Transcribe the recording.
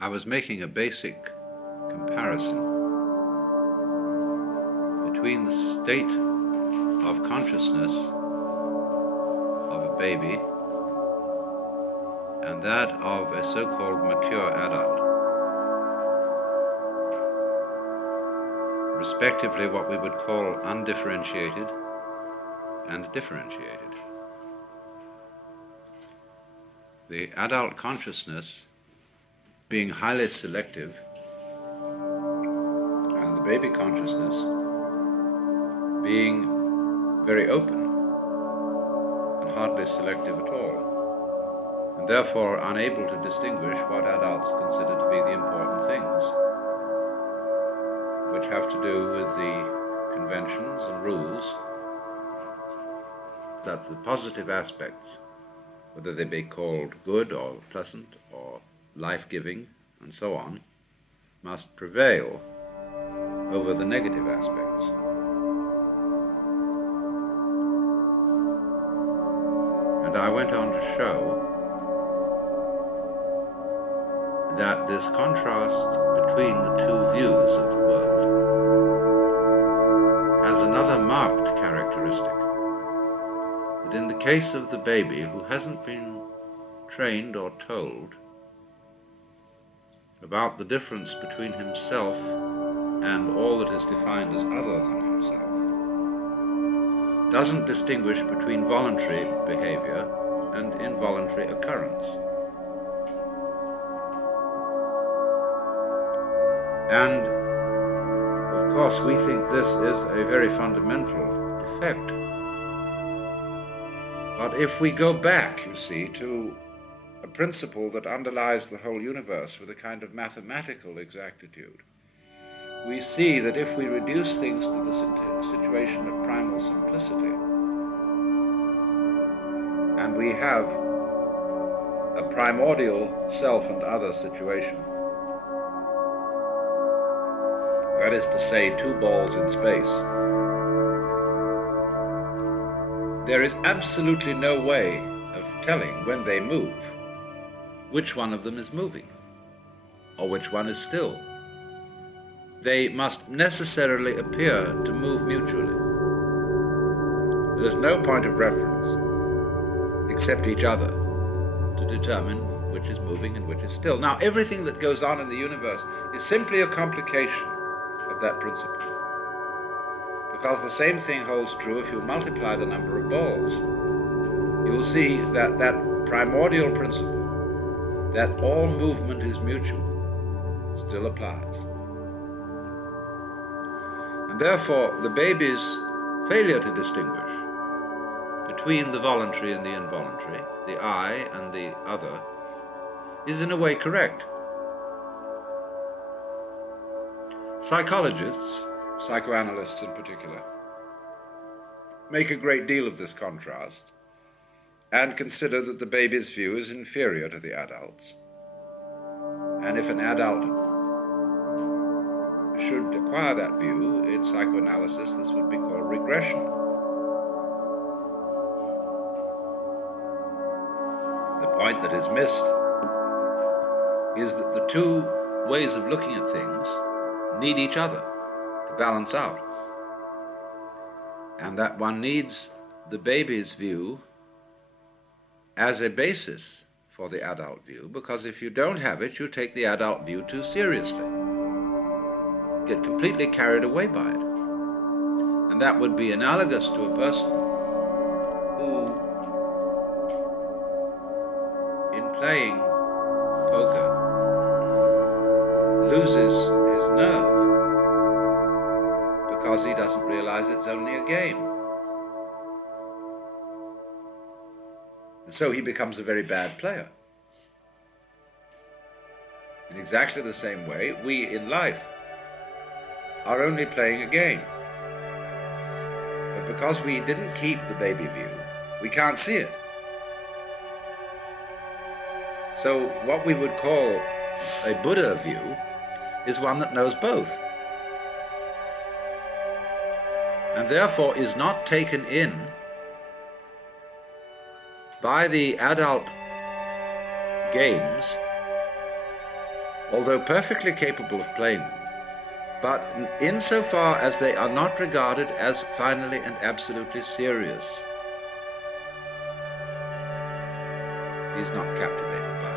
I was making a basic comparison between the state of consciousness of a baby and that of a so-called mature adult, respectively what we would call undifferentiated and differentiated. The adult consciousness being highly selective, and the baby consciousness being very open and hardly selective at all, and therefore unable to distinguish what adults consider to be the important things, which have to do with the conventions and rules that the positive aspects, whether they be called good or pleasant or life-giving and so on, must prevail over the negative aspects. And I went on to show that this contrast between the two views of the world has another marked characteristic, that in the case of the baby who hasn't been trained or told about the difference between himself and all that is defined as other than himself, doesn't distinguish between voluntary behavior and involuntary occurrence. And of course we think this is a very fundamental defect. But if we go back, you see, to a principle that underlies the whole universe with a kind of mathematical exactitude, we see that if we reduce things to the situation of primal simplicity, and we have a primordial self and other situation, that is to say, two balls in space, there is absolutely no way of telling when they move which one of them is moving or which one is still. They must necessarily appear to move mutually. There's no point of reference except each other to determine which is moving and which is still. Now, everything that goes on in the universe is simply a complication of that principle, because the same thing holds true if you multiply the number of balls. You'll see that that primordial principle, that all movement is mutual, still applies. And therefore, the baby's failure to distinguish between the voluntary and the involuntary, the I and the other, is in a way correct. Psychologists, psychoanalysts in particular, make a great deal of this contrast and consider that the baby's view is inferior to the adult's. And if an adult should acquire that view, in psychoanalysis this would be called regression. The point that is missed is that the two ways of looking at things need each other to balance out, and that one needs the baby's view as a basis for the adult view, because if you don't have it, you take the adult view too seriously, get completely carried away by it. And that would be analogous to a person who, in playing poker, loses his nerve because he doesn't realize it's only a game. And so he becomes a very bad player. In exactly the same way, we in life are only playing a game. But because we didn't keep the baby view, we can't see it. So what we would call a Buddha view is one that knows both, and therefore is not taken in by the adult games although perfectly capable of playing them, but insofar as they are not regarded as finally and absolutely serious, he's not captivated by